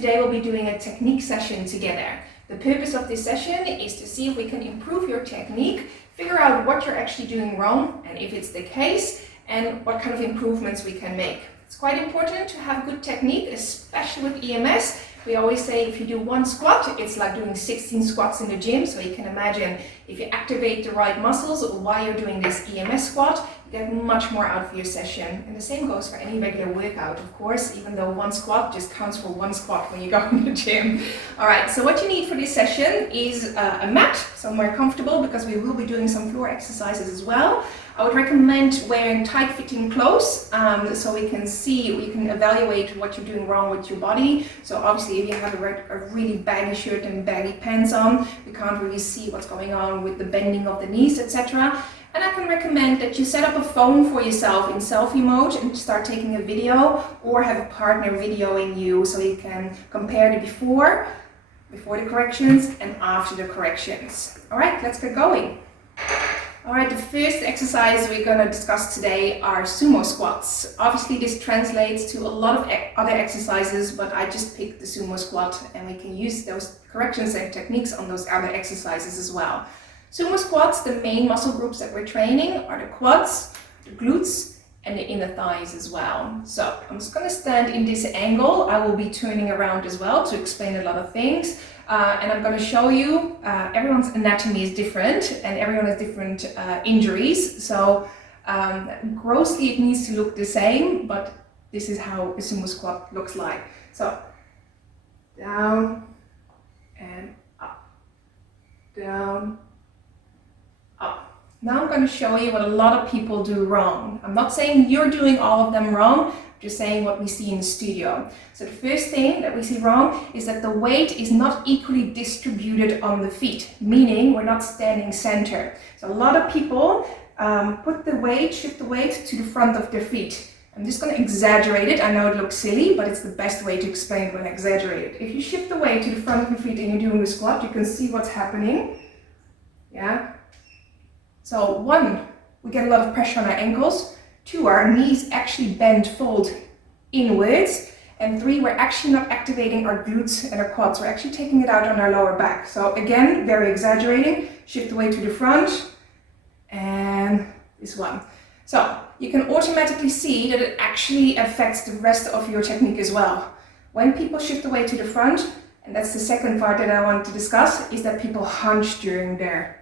today we'll be doing a technique session together. The purpose of this session is to see if we can improve your technique, figure out what you're actually doing wrong, and if it's the case, and what kind of improvements we can make. It's quite important to have good technique, especially with EMS. We always say if you do one squat, it's like doing 16 squats in the gym. So you can imagine if you activate the right muscles while you're doing this EMS squat, you get much more out of your session. And the same goes for any regular workout, of course, even though one squat just counts for one squat when you go in the gym. All right, so what you need for this session is a mat, somewhere comfortable, because we will be doing some floor exercises as well. I would recommend wearing tight-fitting clothes so we can see, we can evaluate what you're doing wrong with your body. So obviously if you have a really baggy shirt and baggy pants on, we can't really see what's going on with the bending of the knees, etc. And I can recommend that you set up a phone for yourself in selfie mode and start taking a video, or have a partner videoing you so you can compare the before the corrections and after the corrections. All right, let's get going. All right, the first exercise we're going to discuss today are sumo squats. Obviously this translates to a lot of other exercises, but I just picked the sumo squat and we can use those corrections and techniques on those other exercises as well. Sumo squats, the main muscle groups that we're training are the quads, the glutes, and the inner thighs as well. So I'm just going to stand in this angle. I will be turning around as well to explain a lot of things. And I'm going to show you, everyone's anatomy is different and everyone has different injuries. So grossly it needs to look the same, but this is how a sumo squat looks like. So down and up, down, up. Now I'm going to show you what a lot of people do wrong. I'm not saying you're doing all of them wrong, just saying what we see in the studio. So the first thing that we see wrong is that the weight is not equally distributed on the feet, meaning we're not standing center. So a lot of people shift the weight to the front of their feet. I'm just going to exaggerate it. I know it looks silly, but it's the best way to explain it when I exaggerate it. If you shift the weight to the front of your feet and you're doing the squat, you can see what's happening. Yeah. So 1, we get a lot of pressure on our ankles. 2, our knees actually bend, fold inwards. And 3, we're actually not activating our glutes and our quads. We're actually taking it out on our lower back. So again, very exaggerating. Shift the weight to the front. And this one. So you can automatically see that it actually affects the rest of your technique as well. When people shift the weight to the front, and that's the second part that I want to discuss, is that people hunch during their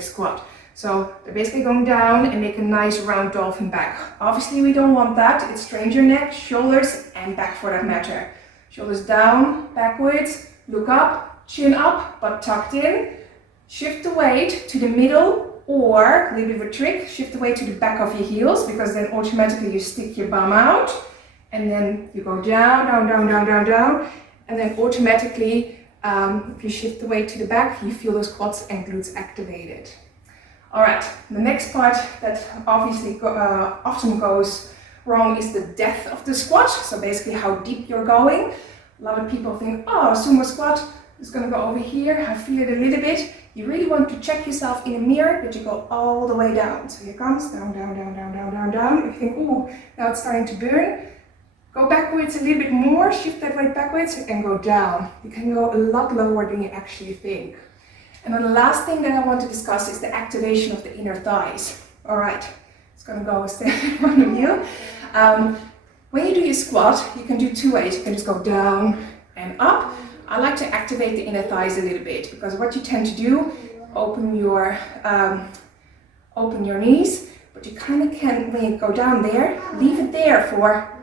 squat. So they're basically going down and make a nice round dolphin back. Obviously we don't want that. It strains your neck, shoulders, and back for that matter. Shoulders down, backwards, look up, chin up, butt tucked in. Shift the weight to the middle, or a little bit of a trick, shift the weight to the back of your heels, because then automatically you stick your bum out. And then you go down, down, down, down, down, down. And then automatically, if you shift the weight to the back, you feel those quads and glutes activated. All right, the next part that obviously often goes wrong is the depth of the squat. So basically how deep you're going. A lot of people think, oh, sumo squat is going to go over here. I feel it a little bit. You really want to check yourself in a mirror that you go all the way down. So here comes down, down, down, down, down, down, down. If you think, oh, now it's starting to burn. Go backwards a little bit more, shift that weight backwards and go down. You can go a lot lower than you actually think. And then the last thing that I want to discuss is the activation of the inner thighs. All right, it's going to go stand in front of you. When you do your squat, you can do 2 ways. You can just go down and up. I like to activate the inner thighs a little bit, because what you tend to do, open your knees, but you kind of can, when you go down there, leave it there for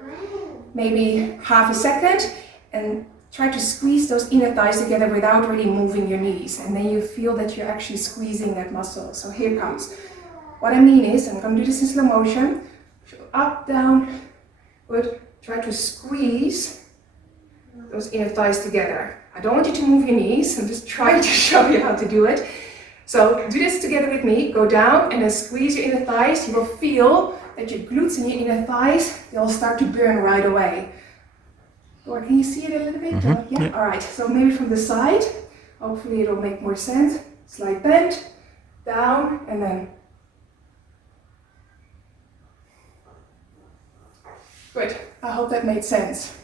maybe half a second and try to squeeze those inner thighs together without really moving your knees. And then you feel that you're actually squeezing that muscle. So here comes. What I mean is, I'm going to do this in slow motion. Up, down, good. Try to squeeze those inner thighs together. I don't want you to move your knees. I'm just trying to show you how to do it. So do this together with me. Go down and then squeeze your inner thighs. You will feel that your glutes and your inner thighs, they'll start to burn right away. Or can you see it a little bit? Yeah? All right, so maybe from the side, hopefully it'll make more sense. Slight bend, down, and then. Good, I hope that made sense.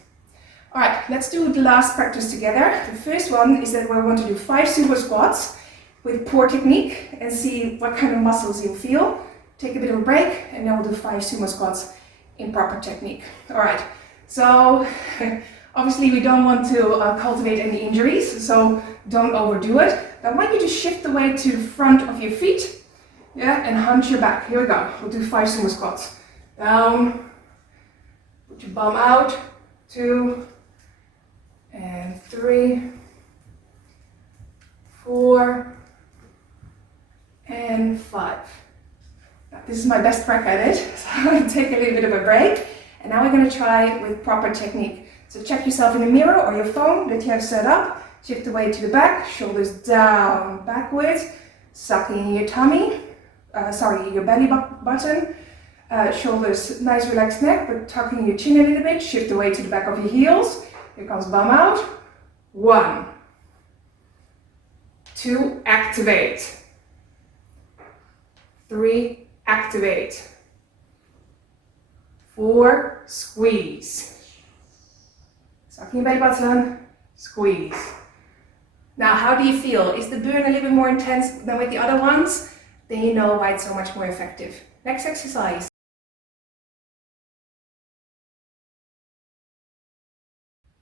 All right, let's do the last practice together. The first one is that we want to do 5 sumo squats with poor technique and see what kind of muscles you feel. Take a bit of a break and then we'll do 5 sumo squats in proper technique. All right, so obviously we don't want to cultivate any injuries, so don't overdo it. I want you to shift the weight to the front of your feet, yeah, and hunch your back. Here we go. We'll do 5 sumo squats. Down, put your bum out, 2, and 3, 4, and 5. Now, this is my best crack at it, so I'm going to take a little bit of a break, and now we're going to try with proper technique. So check yourself in the mirror or your phone that you have set up, shift the weight to the back, shoulders down, backwards, sucking in your tummy, your belly button, shoulders, nice relaxed neck, but tucking your chin a little bit, shift the weight to the back of your heels. Here comes bum out. 1, 2, activate. 3, activate. 4, squeeze. Sucking your belly button, squeeze. Now, how do you feel? Is the burn a little bit more intense than with the other ones? Then you know why it's so much more effective. Next exercise.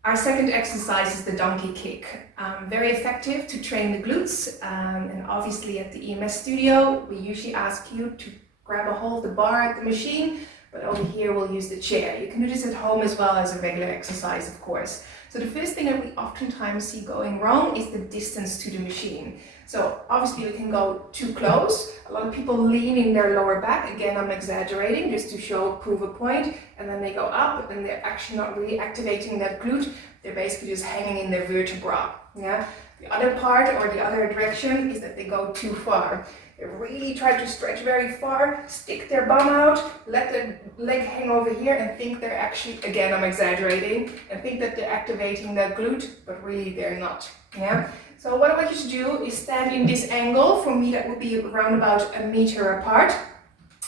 Our second exercise is the donkey kick. Very effective to train the glutes, and obviously at the EMS studio we usually ask you to grab a hold of the bar at the machine, but over here we'll use the chair. You can do this at home as well as a regular exercise, of course. So the first thing that we oftentimes see going wrong is the distance to the machine. So obviously we can go too close. A lot of people lean in their lower back. Again, I'm exaggerating just to prove a point. And then they go up and they're actually not really activating that glute. They're basically just hanging in their vertebra. Yeah. The other part or the other direction is that they go too far. They really try to stretch very far, stick their bum out, let the leg hang over here and think they're actually, again I'm exaggerating, and think that they're activating that glute, but really they're not. Yeah. So what I want you to do is stand in this angle. For me that would be around about 1 meter apart.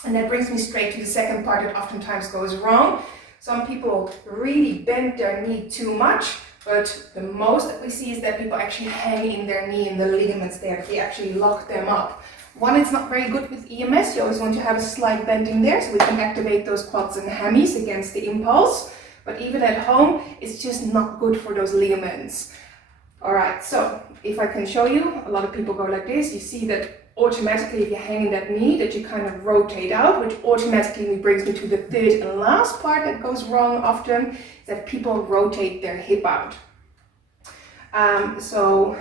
And that brings me straight to the second part that oftentimes goes wrong. Some people really bend their knee too much, but the most that we see is that people actually hang in their knee in the ligaments there. They actually lock them up. One, it's not very good with EMS. You always want to have a slight bend in there so we can activate those quads and hammies against the impulse. But even at home, it's just not good for those ligaments. All right, so if I can show you, a lot of people go like this. You see that automatically if you hang in that knee, that you kind of rotate out, which automatically brings me to the third and last part that goes wrong often, is that people rotate their hip out. So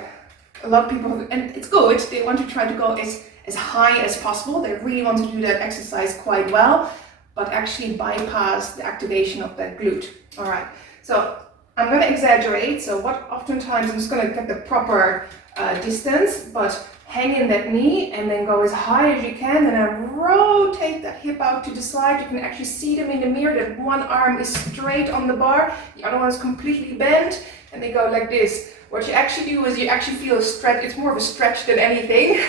a lot of people, and it's good, they want to try to go as high as possible. They really want to do that exercise quite well, but actually bypass the activation of that glute. All right, so I'm going to exaggerate. So what oftentimes I'm just going to get the proper distance, but hang in that knee and then go as high as you can, and then rotate that hip out to the side. You can actually see them in the mirror that one arm is straight on the bar, the other one is completely bent, and they go like this. What you actually do is you actually feel a stretch. It's more of a stretch than anything.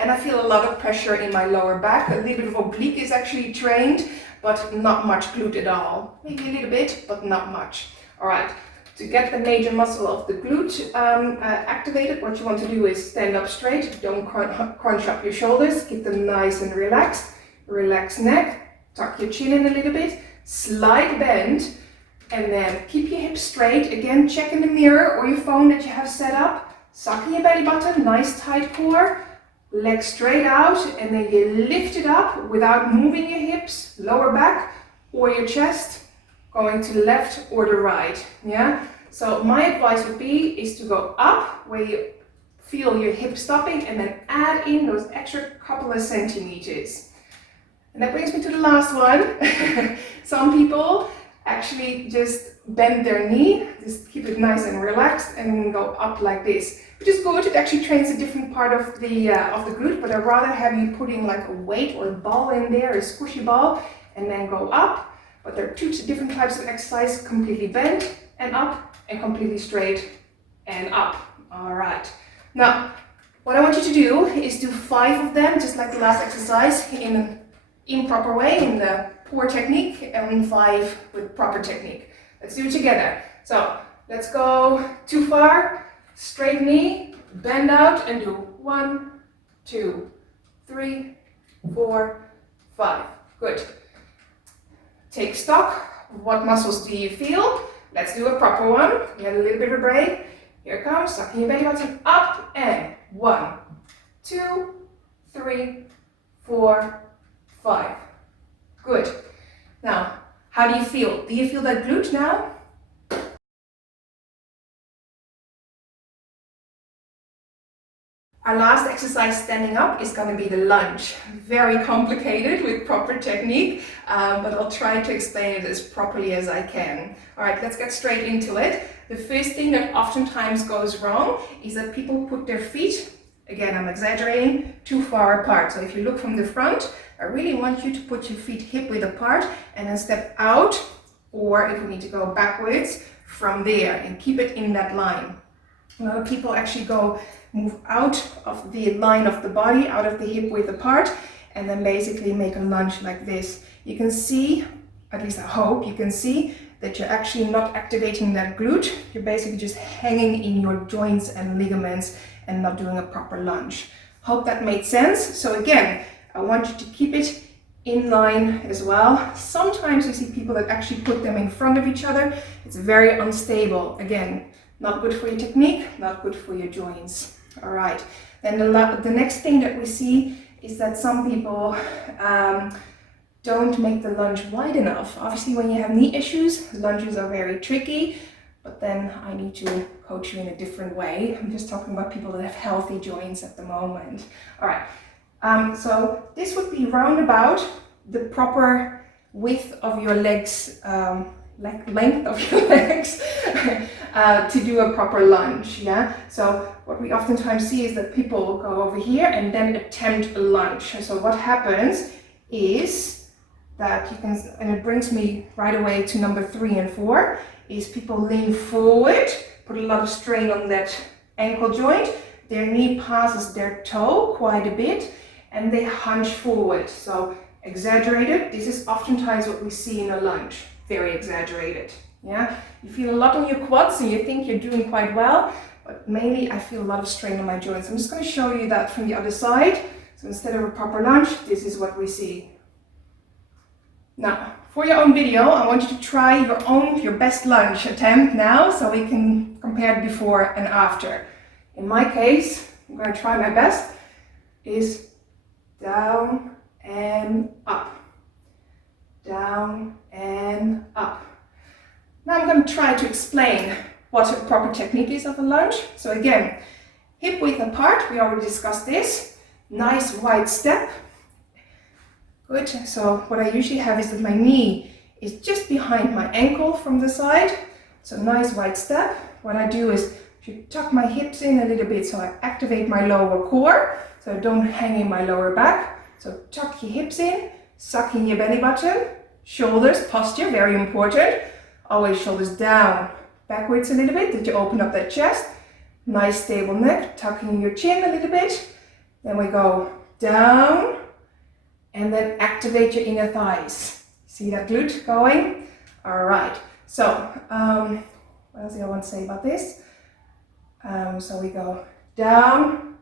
And I feel a lot of pressure in my lower back. A little bit of oblique is actually trained, but not much glute at all. Maybe a little bit, but not much. All right. To get the major muscle of the glute activated, what you want to do is stand up straight. Don't crunch up your shoulders. Keep them nice and relaxed. Relax neck. Tuck your chin in a little bit. Slight bend. And then keep your hips straight. Again, check in the mirror or your phone that you have set up. Suck in your belly button, nice tight core. Legs straight out, and then you lift it up without moving your hips, lower back or your chest, going to the left or the right. Yeah. So my advice would be is to go up where you feel your hip stopping, and then add in those extra couple of centimeters. And that brings me to the last one. Some people actually just bend their knee, just keep it nice and relaxed, and go up like this, which is good. It actually trains a different part of the glute, but I'd rather have you putting like a weight or a ball in there, a squishy ball, and then go up. But there are two different types of exercise: completely bent and up, and completely straight and up. All right. Now, what I want you to do is do 5 of them, just like the last exercise, in an improper way, in the poor technique, and 5 with proper technique. Let's do it together. So Let's go too far. Straight knee, bend out and do 1, 2, 3, 4, 5. Good. Take stock. What muscles do you feel? Let's do a proper one. Get a little bit of a break. Here it comes. Sucking your belly button up and 1, 2, 3, 4, 5. Good. Now, how do you feel? Do you feel that glute now? Our last exercise standing up is going to be the lunge. Very complicated with proper technique, but I'll try to explain it as properly as I can. All right, let's get straight into it. The first thing that oftentimes goes wrong is that people put their feet, again I'm exaggerating, too far apart. So if you look from the front, I really want you to put your feet hip width apart and then step out, or if we need to go backwards, from there, and keep it in that line. A lot of people actually move out of the line of the body, out of the hip width apart, and then basically make a lunge like this. You can see, at least I hope you can see, that you're actually not activating that glute. You're basically just hanging in your joints and ligaments and not doing a proper lunge. Hope that made sense. So again, I want you to keep it in line as well. Sometimes you see people that actually put them in front of each other. It's very unstable. Again, not good for your technique, not good for your joints. All right, then the next thing that we see is that some people don't make the lunge wide enough. Obviously, when you have knee issues, lunges are very tricky, but then I need to coach you in a different way. I'm just talking about people that have healthy joints at the moment. All right, so this would be round about the proper width of your legs, length of your legs to do a proper lunge. Yeah, so what we oftentimes see is that people will go over here and then attempt a lunge. So what happens is that you can, and it brings me right away to number 3 and 4, is people lean forward, put a lot of strain on that ankle joint, their knee passes their toe quite a bit, and they hunch forward. So exaggerated, this is oftentimes what we see in a lunge. Very exaggerated. Yeah, you feel a lot on your quads and you think you're doing quite well, but mainly I feel a lot of strain on my joints. I'm just going to show you that from the other side. So instead of a proper lunge, this is what we see. Now, for your own video, I want you to try your best lunge attempt now, so we can compare before and after. In my case, I'm going to try my best, is down and up. Down and up. Now I'm going to try to explain what a proper technique is of a lunge. So again, hip width apart, we already discussed this. Nice wide step. Good, so what I usually have is that my knee is just behind my ankle from the side. So nice wide step. What I do is to tuck my hips in a little bit so I activate my lower core, so I don't hang in my lower back. So tuck your hips in, suck in your belly button, shoulders, posture, very important. Always shoulders down, backwards a little bit, that you open up that chest. Nice stable neck, tucking your chin a little bit. Then we go down and then activate your inner thighs. See that glute going? All right, so what else do I want to say about this? So we go down,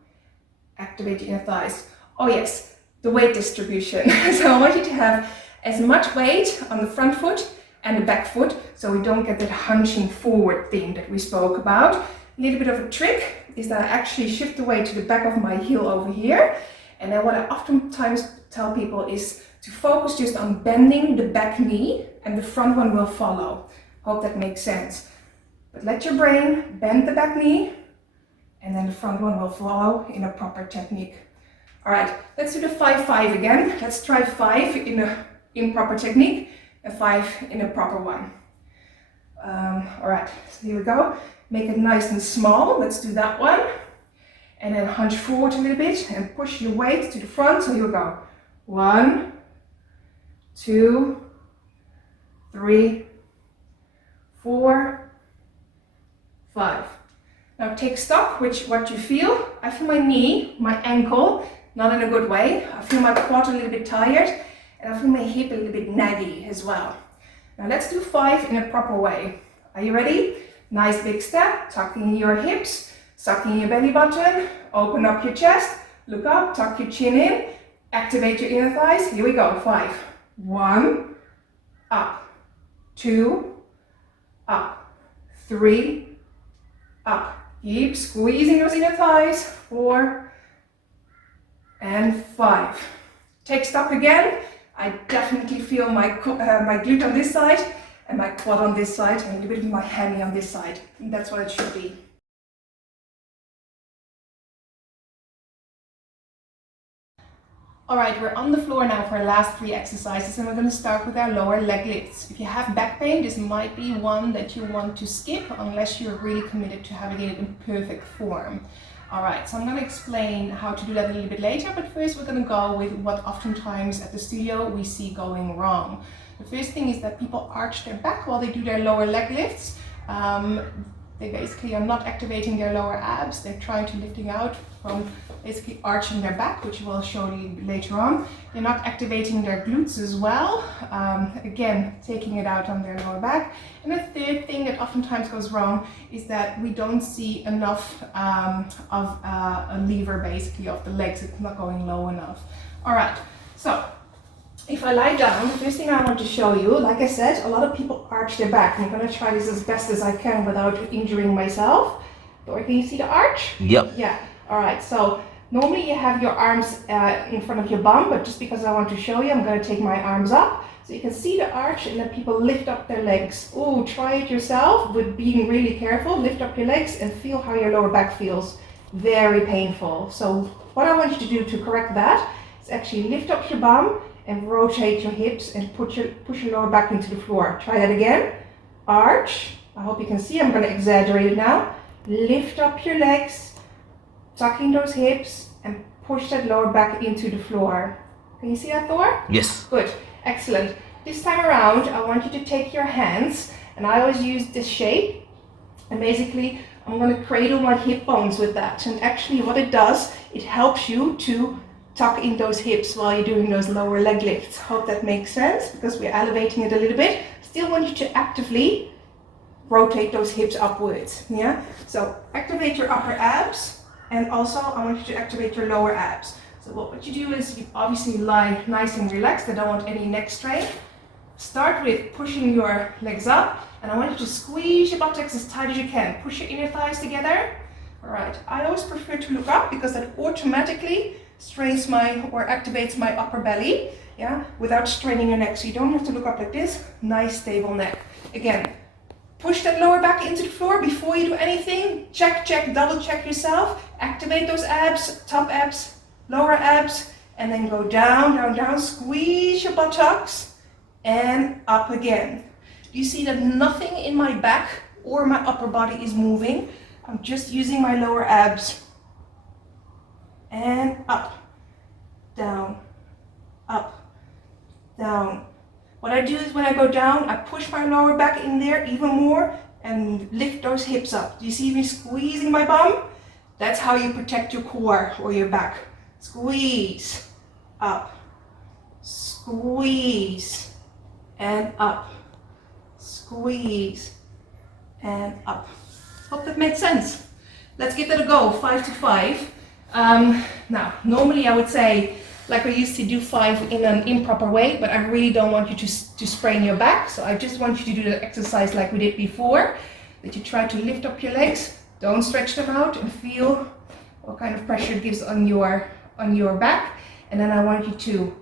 activate your inner thighs. Oh yes, the weight distribution. So I want you to have as much weight on the front foot and the back foot, so we don't get that hunching forward thing that we spoke about. A little bit of a trick is that I actually shift the weight to the back of my heel over here, and then what I oftentimes tell people is to focus just on bending the back knee, and the front one will follow. Hope that makes sense. But let your brain bend the back knee, and then the front one will follow in a proper technique. All right, let's do the 5-5 again. Let's try 5 in a improper technique and 5 in a proper one. All right, so here we go. Make it nice and small. Let's do that one. And then hunch forward a little bit and push your weight to the front. So here we go. 1, 2, 3, 4, 5. Now take stock, what you feel. I feel my knee, my ankle, not in a good way. I feel my quad a little bit tired, and I feel my hip a little bit naggy as well. Now let's do 5 in a proper way. Are you ready? Nice big step, tucking your hips, sucking your belly button, open up your chest, look up, tuck your chin in, activate your inner thighs. Here we go, 5. 1, up, 2, up, 3, up. Keep squeezing those inner thighs. 4 and 5. Take stock again. I definitely feel my glute on this side and my quad on this side and a little bit of my hammy on this side. And that's what it should be. Alright, we're on the floor now for our last 3 exercises, and we're going to start with our lower leg lifts. If you have back pain, this might be one that you want to skip unless you're really committed to having it in perfect form. Alright, so I'm going to explain how to do that a little bit later, but first we're going to go with what oftentimes at the studio we see going wrong. The first thing is that people arch their back while they do their lower leg lifts. They basically are not activating their lower abs. They're trying to lifting out from basically arching their back, which we'll show you later on. They're not activating their glutes as well. Again, taking it out on their lower back. And the third thing that oftentimes goes wrong is that we don't see enough of a lever basically of the legs. It's not going low enough. All right, so if I lie down, the first thing I want to show you, like I said, a lot of people arch their back. I'm going to try this as best as I can without injuring myself. Or can you see the arch? Yep. Yeah. All right. So normally you have your arms in front of your bum, but just because I want to show you, I'm going to take my arms up. So you can see the arch and then people lift up their legs. Oh, try it yourself with being really careful. Lift up your legs and feel how your lower back feels. Very painful. So what I want you to do to correct that is actually lift up your bum and rotate your hips and push your lower back into the floor. Try that again. Arch. I hope you can see. I'm going to exaggerate it now. Lift up your legs, tucking those hips, and push that lower back into the floor. Can you see that, Thor? Yes. Good. Excellent. This time around, I want you to take your hands, and I always use this shape, and basically I'm going to cradle my hip bones with that. And actually what it does, it helps you to tuck in those hips while you're doing those lower leg lifts. Hope that makes sense because we're elevating it a little bit. Still want you to actively rotate those hips upwards. Yeah. So activate your upper abs, and also I want you to activate your lower abs. So what you do is you obviously lie nice and relaxed. I don't want any neck strain. Start with pushing your legs up, and I want you to squeeze your buttocks as tight as you can. Push your inner thighs together. All right. I always prefer to look up because that automatically strains or activates my upper belly, yeah, without straining your neck. So you don't have to look up like this. Nice stable neck. Again, push that lower back into the floor before you do anything. Check, double check yourself. Activate those abs, top abs, lower abs, and then go down, down, down. Squeeze your buttocks and up again. Do you see that nothing in my back or my upper body is moving? I'm just using my lower abs. And up, down, up, down. What I do is when I go down, I push my lower back in there even more and lift those hips up. Do you see me squeezing my bum? That's how you protect your core or your back. Squeeze, up, squeeze, and up, squeeze, and up. Hope that made sense. Let's give that a go, 5 to 5. Now, normally I would say, like we used to do 5 in an improper way, but I really don't want you to sprain your back. So I just want you to do the exercise like we did before, that you try to lift up your legs, don't stretch them out, and feel what kind of pressure it gives on your back. And then I want you to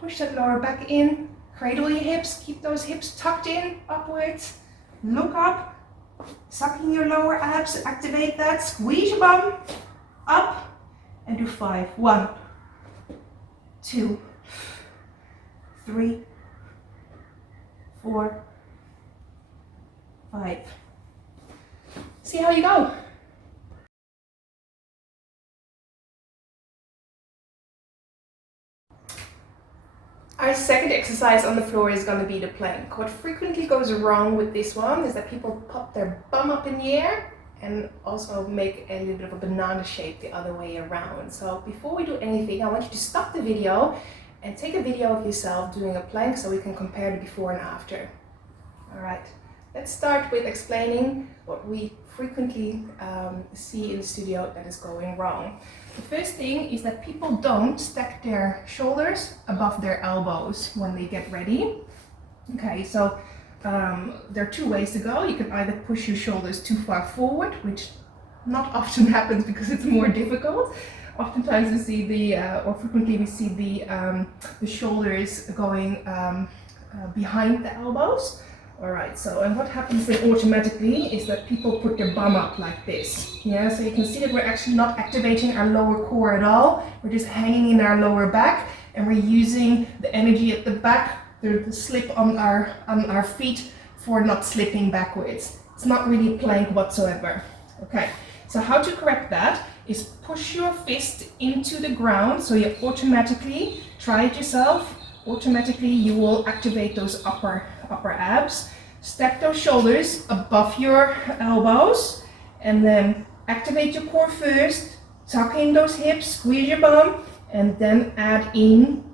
push that lower back in, cradle your hips, keep those hips tucked in, upwards, look up, sucking your lower abs, activate that, squeeze your bum, up, and do 5. 1, 2, 3, 4, 5. See how you go. Our second exercise on the floor is going to be the plank. What frequently goes wrong with this one is that people pop their bum up in the air and also make a little bit of a banana shape the other way around. So before we do anything, I want you to stop the video and take a video of yourself doing a plank so we can compare the before and after. All right, let's start with explaining what we frequently see in the studio that is going wrong. The first thing is that people don't stack their shoulders above their elbows when they get ready. Okay, so there are two ways to go. You can either push your shoulders too far forward, which not often happens because it's more difficult. Oftentimes we see or frequently we see the shoulders going behind the elbows. All right, so and what happens then automatically is that people put their bum up like this. Yeah, so you can see that we're actually not activating our lower core at all. We're just hanging in our lower back, and we're using the energy at the back, the slip on our feet for not slipping backwards. It's not really plank whatsoever. Okay, so how to correct that is push your fist into the ground, so you automatically, try it yourself, automatically you will activate those upper abs. Stack those shoulders above your elbows and then activate your core first, tuck in those hips, squeeze your bum, and then add in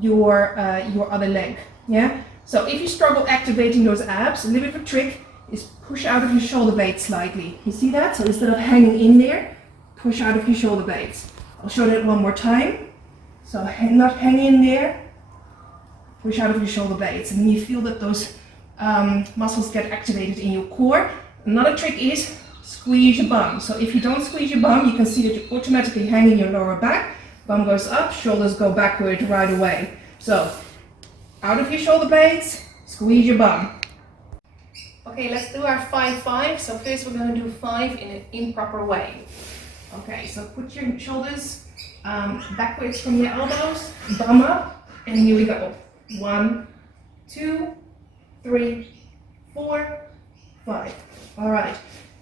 your other leg. Yeah, so if you struggle activating those abs, a little bit of a trick is push out of your shoulder blades slightly. You see that? So instead of hanging in there, push out of your shoulder blades. I'll show that one more time. So not hang in there, push out of your shoulder blades, and then you feel that those muscles get activated in your core. Another trick is squeeze your bum. So if you don't squeeze your bum, you can see that you're automatically hanging your lower back. Bum goes up, shoulders go backward right away. So out of your shoulder blades, squeeze your bum. Okay, let's do our 5-5. So first we're going to do 5 in an improper way. Okay, so put your shoulders backwards from your elbows, bum up, and here we go. 1, 2, 3, 4, 5. All right,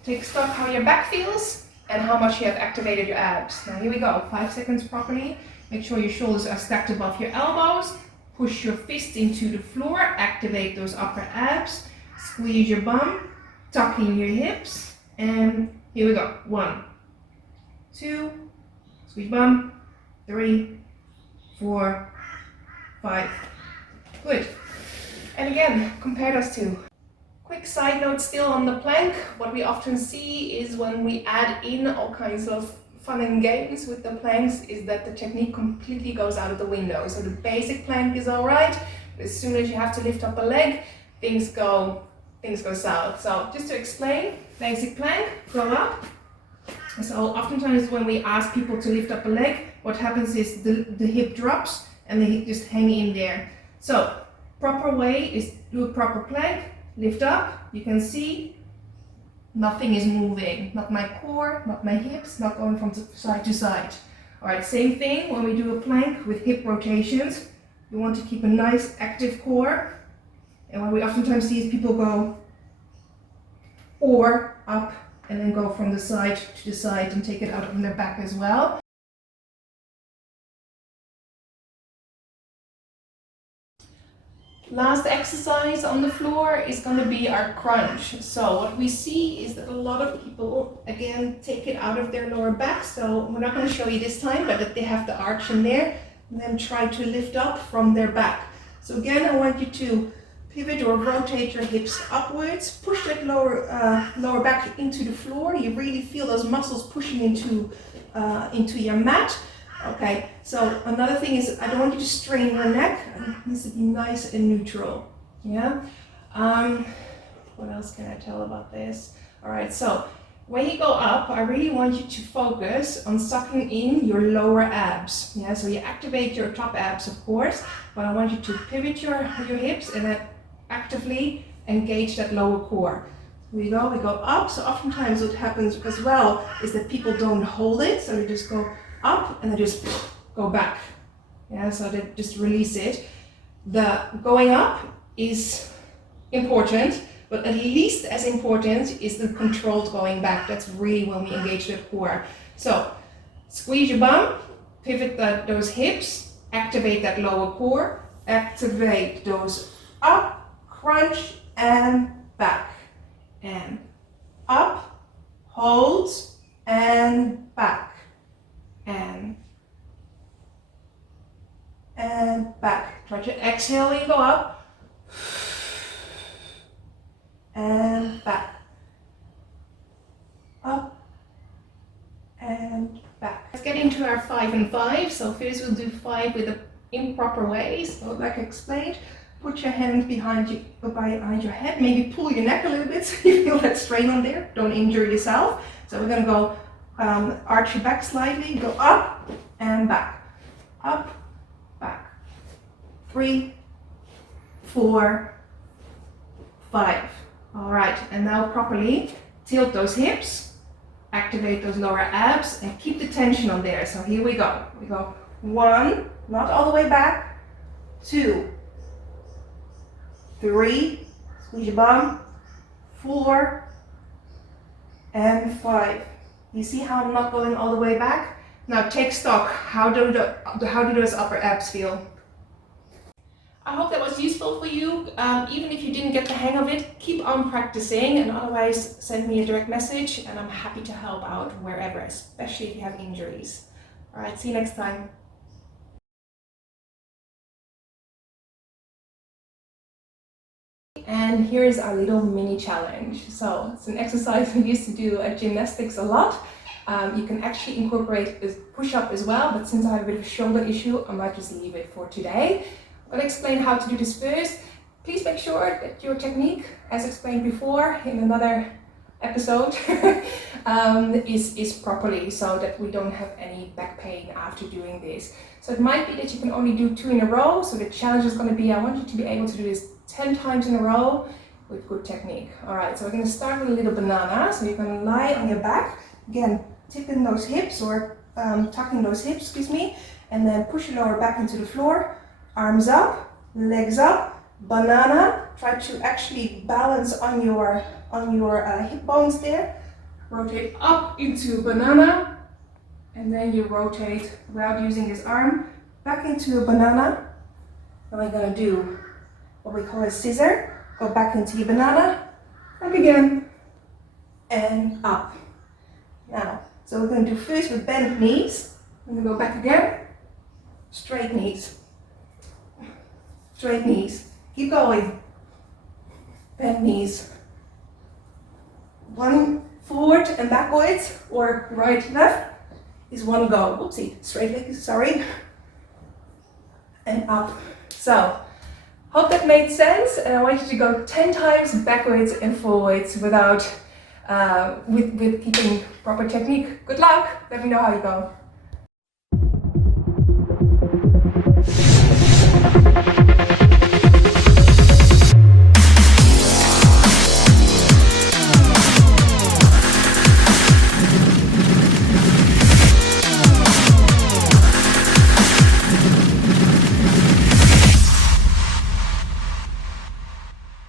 take stock how your back feels and how much you have activated your abs. Now here we go, 5 seconds properly. Make sure your shoulders are stacked above your elbows. Push your fist into the floor, activate those upper abs. Squeeze your bum, tuck in your hips, and here we go. 1, 2, squeeze bum, 3, 4, 5. Good. And again, compare those two. Quick side note still on the plank. What we often see is when we add in all kinds of fun and games with the planks is that the technique completely goes out of the window. So the basic plank is all right, but as soon as you have to lift up a leg, things go south. So just to explain, basic plank, go up. So oftentimes when we ask people to lift up a leg, what happens is the hip drops and they just hang in there. So proper way is do a proper plank, lift up, you can see nothing is moving, not my core, not my hips, not going from side to side. All right, same thing when we do a plank with hip rotations. You want to keep a nice active core. And what we oftentimes see is people go or up and then go from the side to the side and take it out on their back as well. Last exercise on the floor is going to be our crunch. So what we see is that a lot of people, again, take it out of their lower back. So we're not going to show you this time, but that they have the arch in there and then try to lift up from their back. So again, I want you to pivot or rotate your hips upwards, push that lower back into the floor. You really feel those muscles pushing into your mat. Okay, so another thing is I don't want you to strain your neck. It needs to be nice and neutral. Yeah. What else can I tell about this? All right, so when you go up, I really want you to focus on sucking in your lower abs. Yeah, so you activate your top abs, of course, but I want you to pivot your hips and then actively engage that lower core. We go up. So oftentimes what happens as well is that people don't hold it, so they just go up and then just go back. Yeah, so they just release it. The going up is important, but at least as important is the controlled going back. That's really when we engage the core. So squeeze your bum, pivot those hips, activate that lower core, activate those up, crunch and back, and up, hold and back, and back. Try to exhale when you go up, 5 and 5. So first we'll do 5 with the improper way. So like I explained, put your hand behind your head, maybe pull your neck a little bit so you feel that strain on there. Don't injure yourself. So we're gonna go arch your back slightly, go up and back, up, back. 3, 4, 5. All right, and now properly tilt those hips, activate those lower abs, and keep the tension on there. So here we go. We go 1, not all the way back, 2, 3, squeeze your bum, 4, and 5. You see how I'm not going all the way back? Now take stock. How do those upper abs feel? I hope that was useful for you. Even if you didn't get the hang of it, keep on practicing, and otherwise send me a direct message and I'm happy to help out wherever, especially if you have injuries. All right, see you next time. And here is our little mini challenge. So it's an exercise we used to do at gymnastics a lot. You can actually incorporate a push-up as well, but since I have a bit of a shoulder issue, I might just leave it for today. I'm going to explain how to do this first. Please make sure that your technique, as explained before in another episode, is properly, so that we don't have any back pain after doing this. So it might be that you can only do 2 in a row. So the challenge is going to be, I want you to be able to do this 10 times in a row with good technique. All right, so we're going to start with a little banana. So you're going to lie on your back, again, tipping those hips or tucking those hips, excuse me, and then push your lower back into the floor. Arms up, legs up, banana. Try to actually balance on your hip bones there. Rotate up into banana, and then you rotate without using this arm back into a banana. Then we're gonna do what we call a scissor. Go back into your banana, up again, and up. Now, so we're gonna do first with bent knees. I'm gonna go back again, straight knees. Straight knees. Keep going. Bent knees. 1 forward and backwards, or right, left, is 1 go. Oopsie. Straight legs, sorry. And up. So, hope that made sense. And I want you to go 10 times backwards and forwards without, with keeping proper technique. Good luck. Let me know how you go.